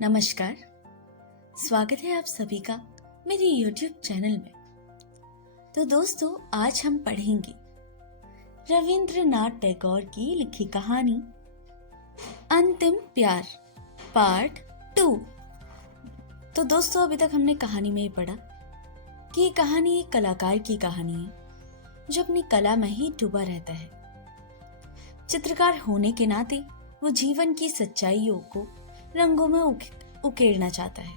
नमस्कार। स्वागत है आप सभी का मेरे YouTube चैनल में। तो दोस्तों, आज हम पढ़ेंगे रविंद्रनाथ टैगोर की लिखी कहानी अंतिम प्यार पार्ट 2। तो दोस्तों, अभी तक हमने कहानी में ही पढ़ा कि ये कहानी एक कलाकार की कहानी है जो अपनी कला में ही डूबा रहता है। चित्रकार होने के नाते वो जीवन की सच्चाइयों को रंगों में उकेरना चाहता है,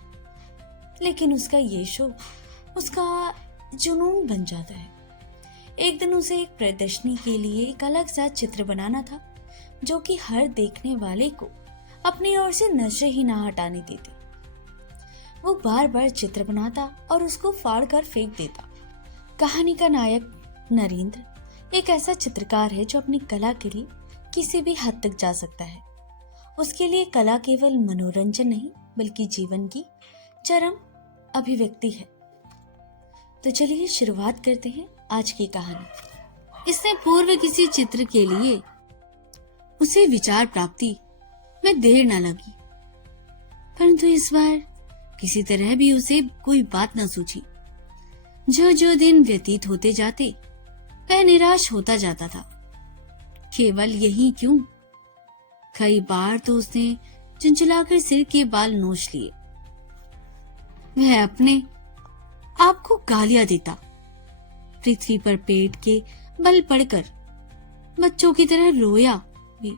लेकिन उसका ये शौक उसका जुनून बन जाता है। एक दिन उसे एक प्रदर्शनी के लिए एक अलग सा चित्र बनाना था जो कि हर देखने वाले को अपनी ओर से नजर ही ना हटाने देती। वो बार बार चित्र बनाता और उसको फाड़ कर फेंक देता। कहानी का नायक नरेंद्र एक ऐसा चित्रकार है जो अपनी कला के लिए किसी भी हद तक जा सकता है। उसके लिए कला केवल मनोरंजन नहीं बल्कि जीवन की चरम अभिव्यक्ति है। तो चलिए शुरुआत करते हैं आज की कहानी। इससे पूर्व किसी चित्र के लिए उसे विचार प्राप्ति में देर न लगी, परंतु इस बार किसी तरह भी उसे कोई बात न सूझी। जो जो दिन व्यतीत होते जाते वह निराश होता जाता था। केवल यही क्यों, कई बार तो उसने चुंचलाकर सिर के बाल नोच लिए। वह अपने आप को गालियां देता, पृथ्वी पर पेट के बल पड़कर बच्चों की तरह रोया भी,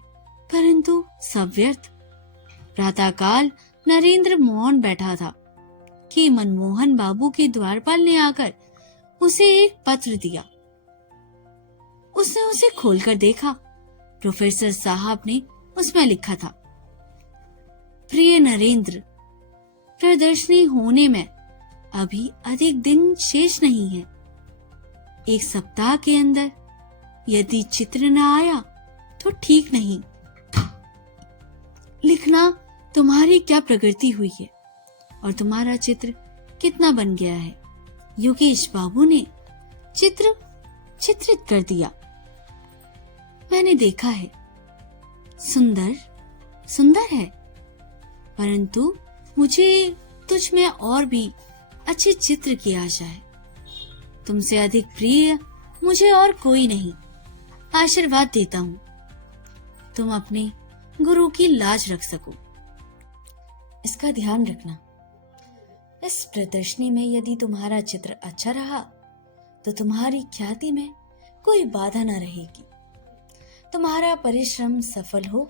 परंतु सब व्यर्थ। प्रातःकाल नरेंद्र मौन बैठा था कि मनमोहन बाबू के द्वारपाल ने आकर उसे एक पत्र दिया। उसने उसे खोलकर देखा। प्रोफेसर साहब ने उसमें लिखा था, प्रिय नरेंद्र, प्रदर्शनी होने में अभी अधिक दिन शेष नहीं है। एक सप्ताह के अंदर यदि चित्र न आया तो ठीक नहीं। लिखना तुम्हारी क्या प्रगति हुई है और तुम्हारा चित्र कितना बन गया है। योगेश बाबू ने चित्र चित्रित कर दिया। मैंने देखा है, सुंदर सुंदर है, परंतु मुझे तुझ में और भी अच्छे चित्र की आशा है। तुमसे अधिक प्रिय मुझे और कोई नहीं। आशीर्वाद देता हूँ तुम अपने गुरु की लाज रख सको। इसका ध्यान रखना, इस प्रदर्शनी में यदि तुम्हारा चित्र अच्छा रहा तो तुम्हारी ख्याति में कोई बाधा न रहेगी। तुम्हारा परिश्रम सफल हो,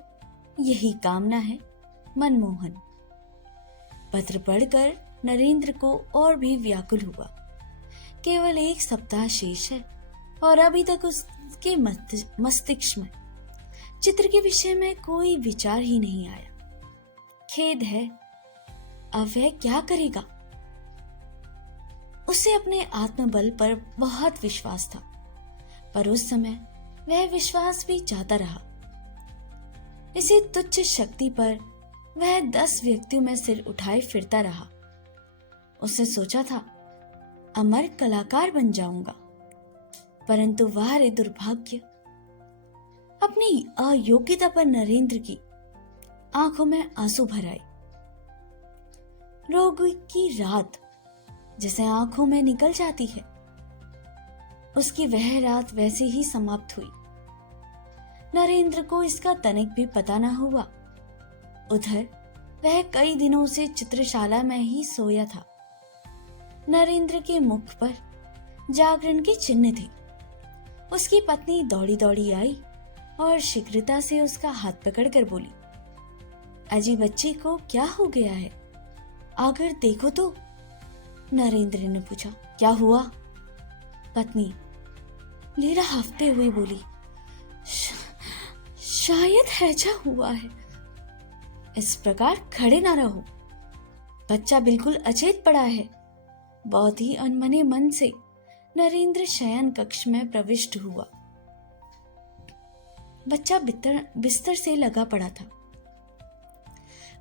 यही कामना है। मनमोहन। पत्र पढ़कर नरेंद्र को और भी व्याकुल हुआ। केवल एक सप्ताह शेष है और अभी तक उसके मस्तिष्क में चित्र के विषय में कोई विचार ही नहीं आया। खेद है, अब वह क्या करेगा। उसे अपने आत्मबल पर बहुत विश्वास था, पर उस समय वह विश्वास भी जाता रहा। इसी तुच्छ शक्ति पर वह 10 व्यक्तियों में सिर उठाए फिरता रहा। उसने सोचा था अमर कलाकार बन जाऊंगा, परंतु वाह रे दुर्भाग्य। अपनी अयोग्यता पर नरेंद्र की आंखों में आंसू भर आए। रोग की रात जैसे आंखों में निकल जाती है, उसकी वह रात वैसे ही समाप्त हुई। नरेंद्र को इसका तनिक भी पता न हुआ। उधर वह कई दिनों से चित्रशाला में ही सोया था। नरेंद्र के मुख पर जागरण के चिन्ह थे। उसकी पत्नी दौड़ी दौड़ी आई और शीघ्रता से उसका हाथ पकड़कर बोली, अजी बच्चे को क्या हो गया है, आकर देखो तो। नरेंद्र ने पूछा, क्या हुआ। पत्नी लीला हफ्ते हुए बोली, शायद हैजा हुआ है। इस प्रकार खड़े ना रहो, बच्चा बिल्कुल अचेत पड़ा है। बहुत ही अनमने मन से नरेंद्र शयन कक्ष में प्रविष्ट हुआ। बच्चा बिस्तर से लगा पड़ा था।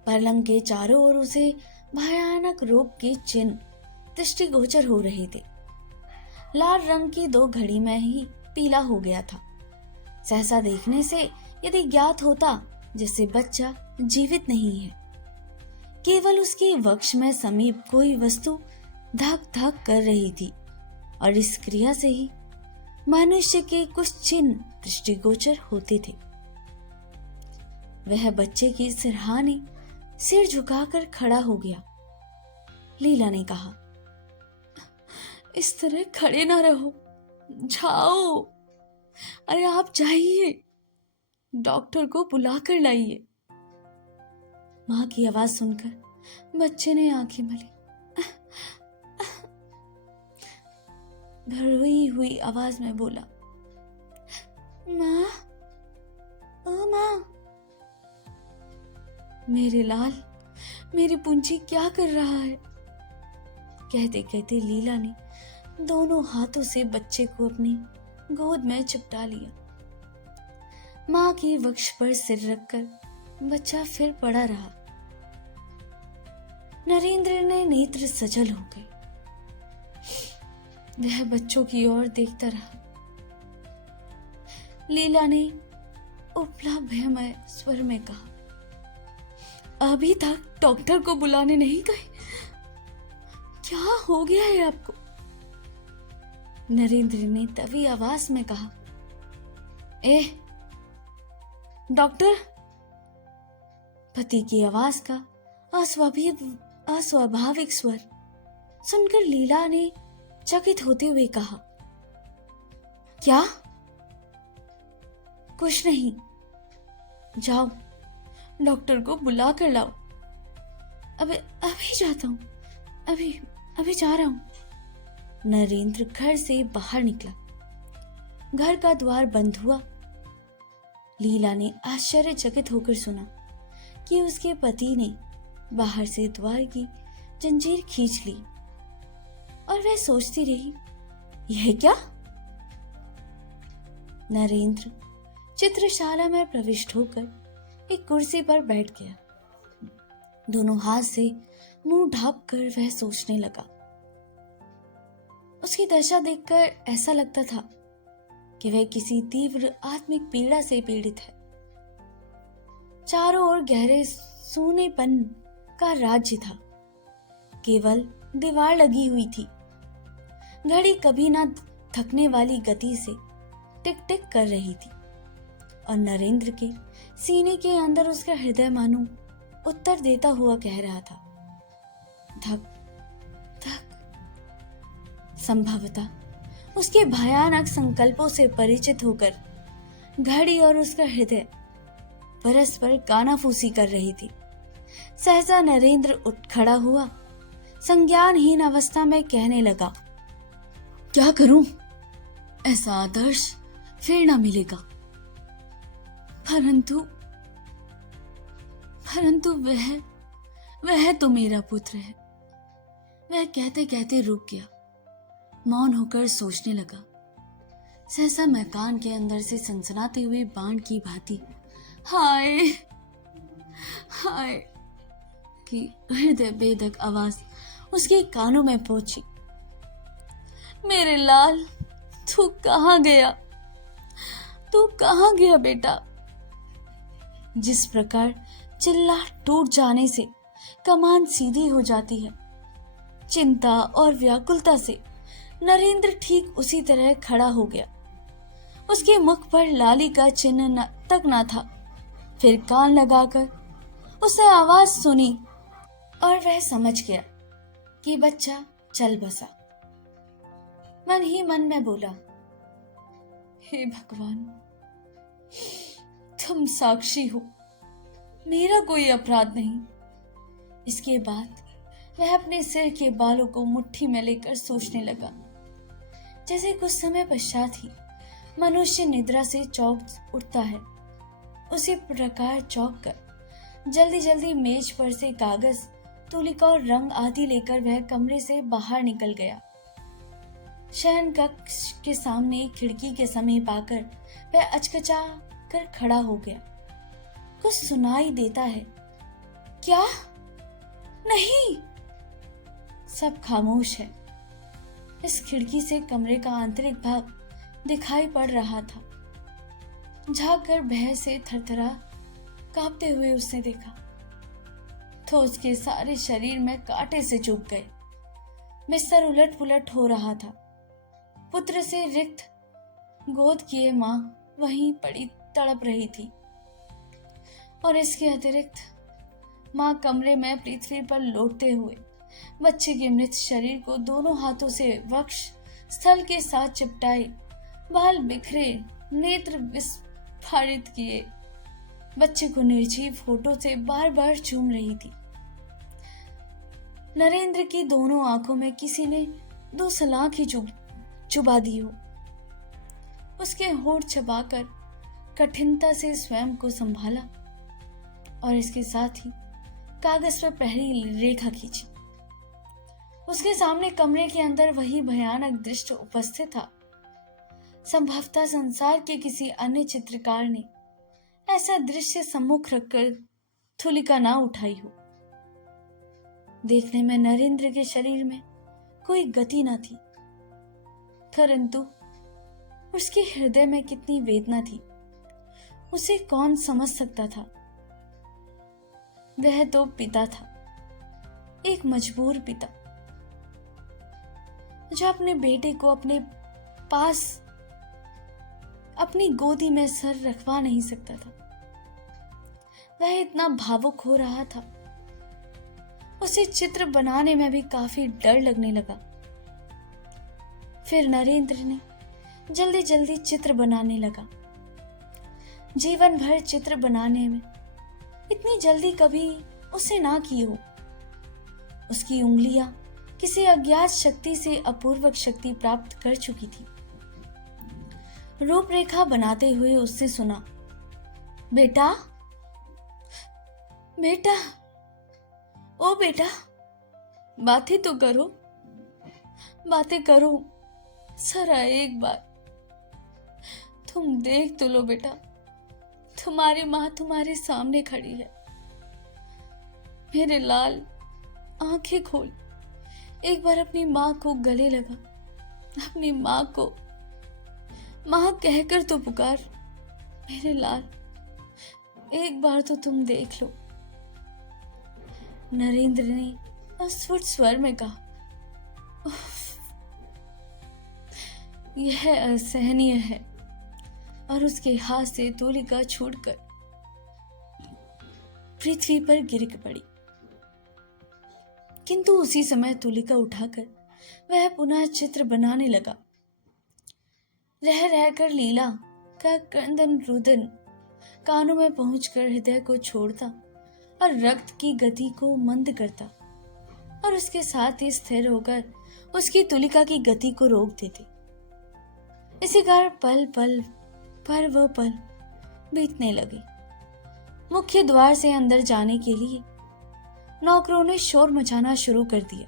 पलंग के चारों ओर उसे भयानक रोग के चिन्ह दृष्टिगोचर हो रहे थे। लाल रंग की 2 घड़ी में ही पीला हो गया था। सहसा देखने से यदि ज्ञात होता जैसे बच्चा जीवित नहीं है। केवल उसके वक्ष में समीप कोई वस्तु धक धक कर रही थी और इस क्रिया से ही मनुष्य के कुछ चिन्ह दृष्टिगोचर होते थे। वह बच्चे की सिरहाने सिर झुकाकर खड़ा हो गया। लीला ने कहा, इस तरह खड़े ना रहो, जाओ। अरे आप जाइए, डॉक्टर को बुला कर लाइए। मां की आवाज सुनकर बच्चे ने आंखें मली। भरोई हुई आवाज में बोला, मां, ओ मां। मेरे लाल, मेरी पूंजी क्या कर रहा है? कहते कहते लीला ने दोनों हाथों से बच्चे को अपनी गोद में चिपटा लिया। मां के वक्ष पर सिर रखकर बच्चा फिर पड़ा रहा। नरेंद्र ने नेत्र सजल हो गए। वह बच्चों की ओर देखता रहा। लीला ने उपला भयमय स्वर में कहा, अभी तक डॉक्टर को बुलाने नहीं गए? क्या हो गया है आपको? नरेंद्र ने तभी आवाज में कहा, डॉक्टर। पति की आवाज का अस्वाभाविक स्वर सुनकर लीला ने चकित होते हुए कहा, क्या? कुछ नहीं, जाओ डॉक्टर को बुला कर लाओ। अभी जाता हूं, अभी जा रहा हूं। नरेंद्र घर से बाहर निकला। घर का द्वार बंद हुआ। लीला ने आश्चर्यचकित होकर सुना कि उसके पति ने बाहर से द्वार की जंजीर खींच ली और वह सोचती रही, यह क्या? नरेंद्र चित्रशाला में प्रविष्ट होकर एक कुर्सी पर बैठ गया। दोनों हाथ से मुंह ढांप कर वह सोचने लगा। उसकी दशा देखकर ऐसा लगता था कि वह किसी तीव्र आत्मिक पीड़ा से पीड़ित है। चारों ओर गहरे सूनेपन का राज्य था। केवल दीवार लगी हुई थी। घड़ी कभी ना थकने वाली गति से टिक टिक कर रही थी और नरेंद्र के सीने के अंदर उसका हृदय मानो उत्तर देता हुआ कह रहा था, धक धक। संभवतः उसके भयानक संकल्पों से परिचित होकर घड़ी और उसका हृदय परस्पर कानाफूसी कर रही थी। सहसा नरेंद्र उठ खड़ा हुआ। संज्ञानहीन अवस्था में कहने लगा, क्या करूं? ऐसा आदर्श फिर ना मिलेगा। परंतु वह तो मेरा पुत्र है। वह कहते कहते रुक गया। मौन होकर सोचने लगा। सहसा मकान के अंदर से सनसनाते हुए बाण की भांति हाय हाय की हृदय भेदक आवाज उसके कानों में पहुंची। मेरे लाल, तू कहां गया? तू कहां गया बेटा? जिस प्रकार चिल्ला टूट जाने से कमान सीधी हो जाती है, चिंता और व्याकुलता से नरेंद्र ठीक उसी तरह खड़ा हो गया। उसके मुख पर लाली का चिन्ह तक ना था। फिर कान लगाकर उसने आवाज सुनी और वह समझ गया कि बच्चा चल बसा। मन ही मन में बोला, हे भगवान, तुम साक्षी हो, मेरा कोई अपराध नहीं। इसके बाद वह अपने सिर के बालों को मुट्ठी में लेकर सोचने लगा। जैसे कुछ समय पश्चात ही मनुष्य निद्रा से चौंक उठता है, उसी प्रकार चौंक कर जल्दी जल्दी मेज पर से कागज, तुलिका और रंग आदि लेकर वह कमरे से बाहर निकल गया। शयन कक्ष के सामने खिड़की के समीप आकर वह अचकचा कर खड़ा हो गया। कुछ सुनाई देता है। क्या? नहीं, सब खामोश है। इस खिड़की से कमरे का आंतरिक भाग दिखाई पड़ रहा था। झांक कर भय से थरथरा कांपते हुए उसने देखा, तो उसके सारे शरीर में कांटे से चुभ गए। बिस्तर उलट पुलट हो रहा था। पुत्र से रिक्त गोद किए मां वहीं पड़ी तड़प रही थी और इसके अतिरिक्त मां कमरे में पृथ्वी पर लौटते हुए बच्चे के मृत शरीर को दोनों हाथों से वक्ष स्थल के साथ चिपटाए, बाल बिखरे, नेत्र विस्फारित किए बच्चे को निर्जीव होठों से बार बार चूम रही थी। नरेंद्र की दोनों आंखों में किसी ने 2 सलाख ही चुबा दी हो। उसके होठ चबाकर कठिनता से स्वयं को संभाला और इसके साथ ही कागज पर पहली रेखा खींची। उसके सामने कमरे के अंदर वही भयानक दृश्य उपस्थित था। संभवतः संसार के किसी अन्य चित्रकार ने ऐसा दृश्य सम्मुख रखकर थूलिका ना उठाई हो। देखने में नरेंद्र के शरीर में कोई गति न थी, परंतु उसके हृदय में कितनी वेदना थी उसे कौन समझ सकता था। वह तो पिता था, एक मजबूर पिता, जो अपने बेटे को अपने पास अपनी गोदी में सर रखवा नहीं सकता था। वह इतना भावुक हो रहा था, उसे चित्र बनाने में भी काफी डर लगने लगा। फिर नरेंद्र ने जल्दी जल्दी चित्र बनाने लगा। जीवन भर चित्र बनाने में इतनी जल्दी कभी उसे ना की हो। उसकी उंगलियां किसी अज्ञात शक्ति से अपूर्व शक्ति प्राप्त कर चुकी थी। रूपरेखा बनाते हुए उससे सुना, बेटा, बेटा, ओ बेटा, बातें तो करो, बातें करो, जरा एक बार तुम देख तो लो बेटा, तुम्हारी माँ तुम्हारे सामने खड़ी है। मेरे लाल, आंखें खोल, एक बार अपनी माँ को गले लगा, अपनी माँ को माँ कहकर तो पुकार। मेरे लाल, एक बार तो तुम देख लो। नरेंद्र ने अस्फुट स्वर में कहा, यह असहनीय है, और उसके हाथ से तुलिका छूटकर पृथ्वी पर गिर पड़ी। किंतु उसी समय तुलिका उठाकर वह पुनः चित्र बनाने लगा। रह रहकर लीला का क्रंदन रुदन कानों में पहुंचकर हृदय को छोड़ता और रक्त की गति को मंद करता, और उसके साथ ही स्थिर होकर उसकी तुलिका की गति को रोक देते। इसी कारण पल पल पर वो पल बीतने लगे। मुख्य द्वार से अंदर जाने के लिए नौकरों ने शोर मचाना शुरू कर दिया,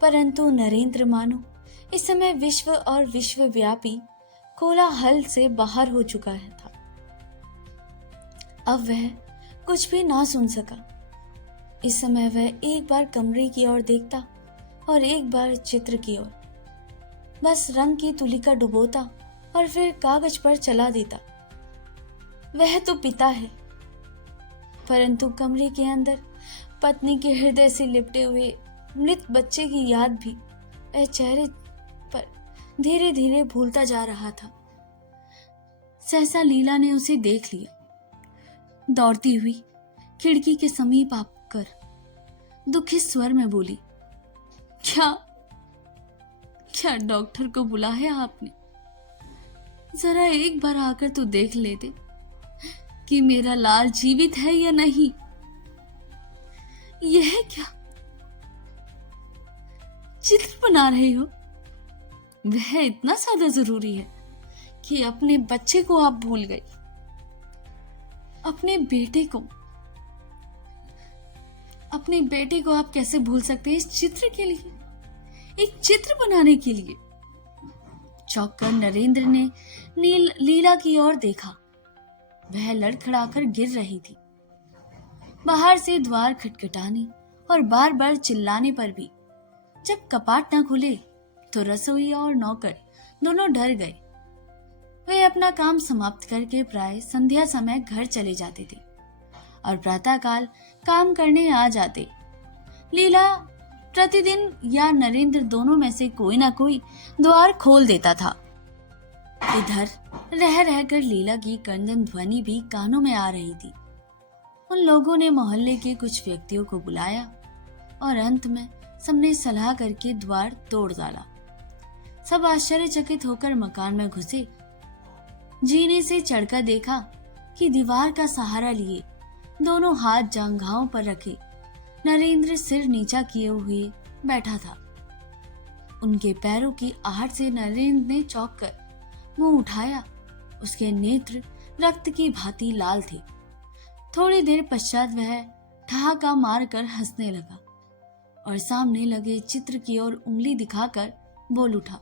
परंतु नरेंद्र मानो इस समय विश्व और विश्वव्यापी कोलाहल से बाहर हो चुका है था। अब वह कुछ भी ना सुन सका। इस समय वह एक बार कमरे की ओर देखता और एक बार चित्र की ओर, बस रंग की तुलिका डुबोता और फिर कागज पर चला देता। वह तो पिता है, परंतु कमरे के अंदर पत्नी के हृदय से लिपटे हुए मृत बच्चे की याद भी वह चेहरे पर धीरे धीरे भूलता जा रहा था। सहसा लीला ने उसे देख लिया। दौड़ती हुई खिड़की के समीप आकर दुखी स्वर में बोली, क्या क्या डॉक्टर को बुलाया आपने? जरा एक बार आकर तो देख लेते कि मेरा लाल जीवित है या नहीं। यह क्या चित्र बना रहे हो? वह इतना ज्यादा जरूरी है कि अपने बच्चे को आप भूल गई, अपने बेटे को आप कैसे भूल सकते हैं इस चित्र के लिए, एक चित्र बनाने के लिए? चौंक कर नरेंद्र ने लीला की ओर देखा। वह लड़खड़ाकर गिर रही थी। बाहर से द्वार खटखटाने और बार बार चिल्लाने पर भी जब कपाट न खुले तो रसोई और नौकर दोनों डर गए। वे अपना काम समाप्त करके प्राय संध्या समय घर चले जाते थे और प्रातःकाल काम करने आ जाते। लीला प्रतिदिन या नरेंद्र दोनों में से कोई ना कोई द्वार खोल देता था। इधर रह रहकर लीला की क्रंदन ध्वनि भी कानों में आ रही थी। उन लोगों ने मोहल्ले के कुछ व्यक्तियों को बुलाया और अंत में सबने सलाह करके द्वार तोड़ डाला। सब आश्चर्यचकित होकर मकान में घुसे। जीने से चढ़कर देखा कि दीवार का सहारा लिए दोनों हाथ जांघाओं पर रखे नरेंद्र सिर नीचा किए हुए बैठा था। उनके पैरों की आहट से नरेंद्र ने चौंक कर मुंह उठाया। उसके नेत्र रक्त की भांति लाल थे। थोड़ी देर पश्चात वह ठहाका मारकर हंसने लगा और सामने लगे चित्र की ओर उंगली दिखाकर बोल उठा,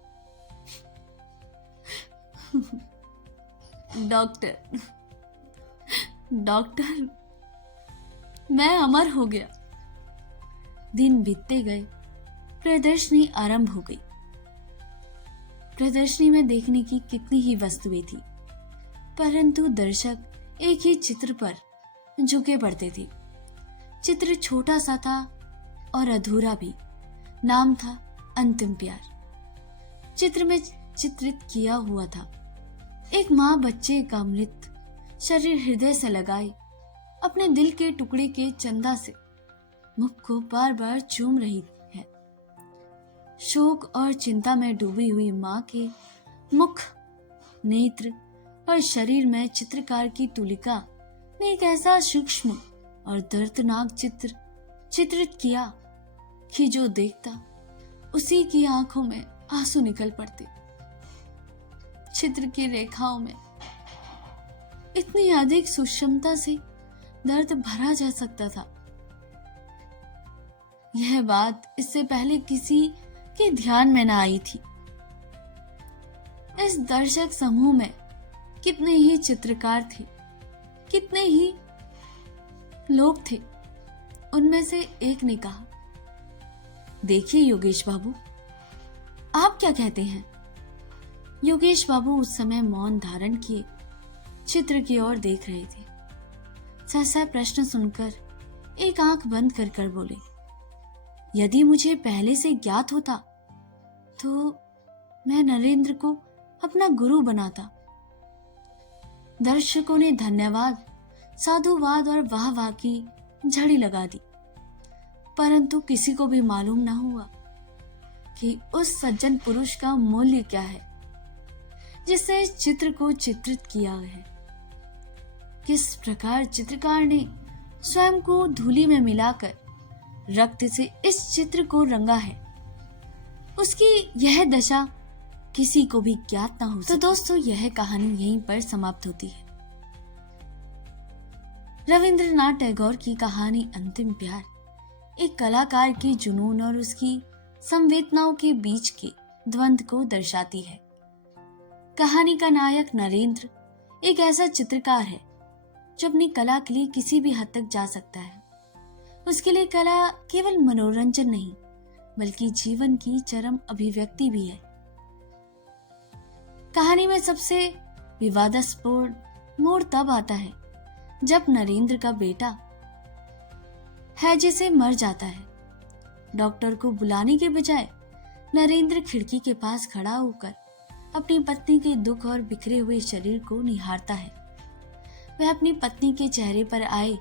डॉक्टर डॉक्टर, मैं अमर हो गया। दिन बीतते गए। प्रदर्शनी आरंभ हो गई। प्रदर्शनी में देखने की कितनी ही वस्तुएं थी, परंतु दर्शक एक ही चित्र पर झुके पड़ते थे। चित्र छोटा सा था और अधूरा भी। नाम था अंतिम प्यार। चित्र में चित्रित किया हुआ था एक माँ बच्चे का मृत शरीर हृदय से लगाए अपने दिल के टुकड़े के चंदा से मुख को बार बार चूम रही है। शोक और चिंता में डूबी हुई माँ के मुख, नेत्र और शरीर में चित्रकार की तुलिका ने एक ऐसा सूक्ष्म और दर्दनाक चित्र चित्रित किया कि जो देखता उसी की आंखों में आंसू निकल पड़ते। चित्र की रेखाओं में इतनी अधिक सूक्ष्मता से दर्द भरा जा सकता था। यह बात इससे पहले किसी के ध्यान में न आई थी। इस दर्शक समूह में कितने ही चित्रकार थे, कितने ही लोग थे। उनमें से एक ने कहा, देखिए योगेश बाबू, आप क्या कहते हैं? योगेश बाबू उस समय मौन धारण किए चित्र की ओर देख रहे थे। सहसा प्रश्न सुनकर एक आंख बंद कर बोले, यदि मुझे पहले से ज्ञात होता तो मैं नरेंद्र को अपना गुरु बनाता। दर्शकों ने धन्यवाद, साधुवाद और वाह वाह की झड़ी लगा दी, परंतु किसी को भी मालूम न हुआ कि उस सज्जन पुरुष का मूल्य क्या है जिसने इस चित्र को चित्रित किया है। किस प्रकार चित्रकार ने स्वयं को धूलि में मिलाकर रक्त से इस चित्र को रंगा है, उसकी यह दशा किसी को भी ज्ञात ना हो। तो दोस्तों, यह कहानी यहीं पर समाप्त होती है। रविंद्रनाथ टैगोर की कहानी अंतिम प्यार एक कलाकार के जुनून और उसकी संवेदनाओं के बीच के द्वंद्व को दर्शाती है। कहानी का नायक नरेंद्र एक ऐसा चित्रकार है जो अपनी कला के लिए किसी भी हद तक जा सकता है। उसके लिए कला केवल मनोरंजन नहीं, बल्कि जीवन की चरम अभिव्यक्ति भी है। कहानी में सबसे विवादास्पद मोड़ तब आता है जब नरेंद्र का बेटा है जिसे मर जाता है। डॉक्टर को बुलाने के बजाय नरेंद्र खिड़की के पास खड़ा होकर अपनी पत्नी के दुख और बिखरे हुए शरीर को निहारता है। वह अपनी पत्नी के चेहरे पर आए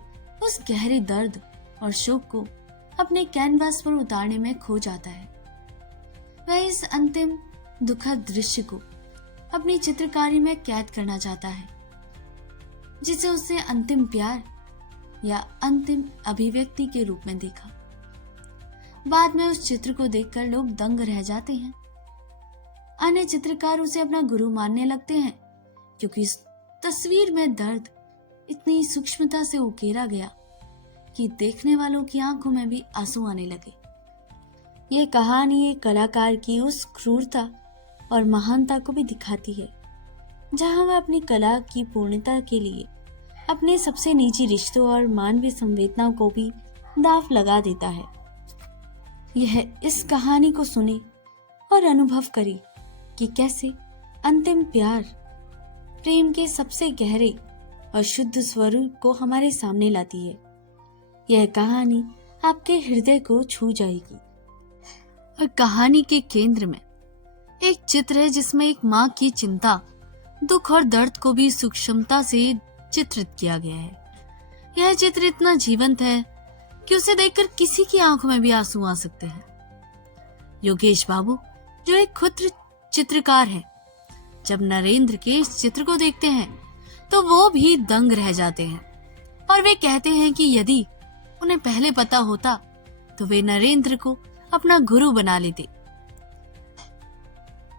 उस गहरे दर्द और शोक को अपने कैनवास पर उतारने में खो जाता है। वह इस अंतिम दुखद दृश्य को अपनी चित्रकारी में कैद करना चाहता है, जिसे उसने अंतिम प्यार या अंतिम अभिव्यक्ति के रूप में देखा। बाद में उस चित्र को देखकर लोग दंग रह जाते हैं। अन्य चित्रकार उसे अपना गुरु मानने लगते हैं, क्योंकि इस तस्वीर में दर्द इतनी सूक्ष्मता से उकेरा गया कि देखने वालों की आंखों में भी आंसू आने लगे। ये कहानी एक कलाकार की उस क्रूरता और महानता को भी दिखाती है, जहां वह अपनी कला की पूर्णता के लिए अपने सबसे निजी रिश्तों और मानवीय संवेदनाओं को भी दांव लगा देता है। यह इस कहानी को सुने और अनुभव करे कि कैसे अंतिम प्यार प्रेम के सबसे गहरे और शुद्ध स्वरूप को हमारे सामने लाती है। यह कहानी आपके हृदय को छू जाएगी। और कहानी के केंद्र में एक चित्र है जिसमें एक माँ की चिंता, दुख और दर्द को भी सूक्ष्मता से चित्रित किया गया है। यह चित्र इतना जीवंत है कि उसे देखकर किसी की आंखों में भी आंसू आ सकते हैं। योगेश बाबू, जो एक खुद चित्रकार है, जब नरेंद्र के इस चित्र को देखते हैं तो वो भी दंग रह जाते हैं और वे कहते हैं कि यदि उन्हें पहले पता होता तो वे नरेंद्र को अपना गुरु बना लेते।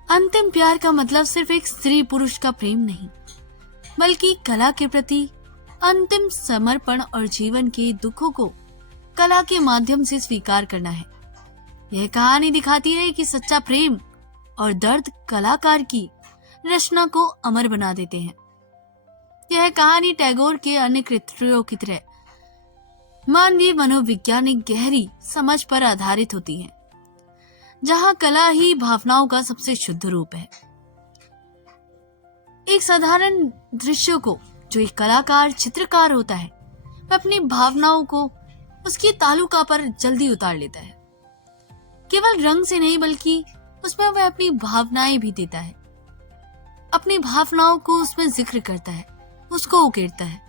अंतिम प्यार का मतलब सिर्फ एक स्त्री पुरुष का प्रेम नहीं, बल्कि कला के प्रति अंतिम समर्पण और जीवन के दुखों को कला के माध्यम से स्वीकार करना है। यह कहानी दिखाती है कि सच्चा प्रेम और दर्द कलाकार की रचना को अमर बना देते हैं। यह कहानी टैगोर के अन्य कृतियों की तरह मानवीय मनोविज्ञानिक गहरी समझ पर आधारित होती है, जहां कला ही भावनाओं का सबसे शुद्ध रूप है। एक साधारण दृश्य को जो एक कलाकार चित्रकार होता है, वह अपनी भावनाओं को उसकी तालुका पर जल्दी उतार लेता है। केवल रंग से नहीं, बल्कि उसमें वह अपनी भावनाएं भी देता है, अपनी भावनाओं को उसमें जिक्र करता है, उसको उकेरता है।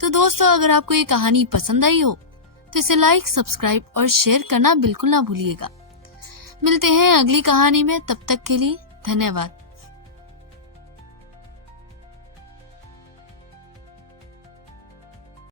तो दोस्तों, अगर आपको ये कहानी पसंद आई हो तो इसे लाइक, सब्सक्राइब और शेयर करना बिल्कुल ना भूलिएगा। मिलते हैं अगली कहानी में, तब तक के लिए धन्यवाद।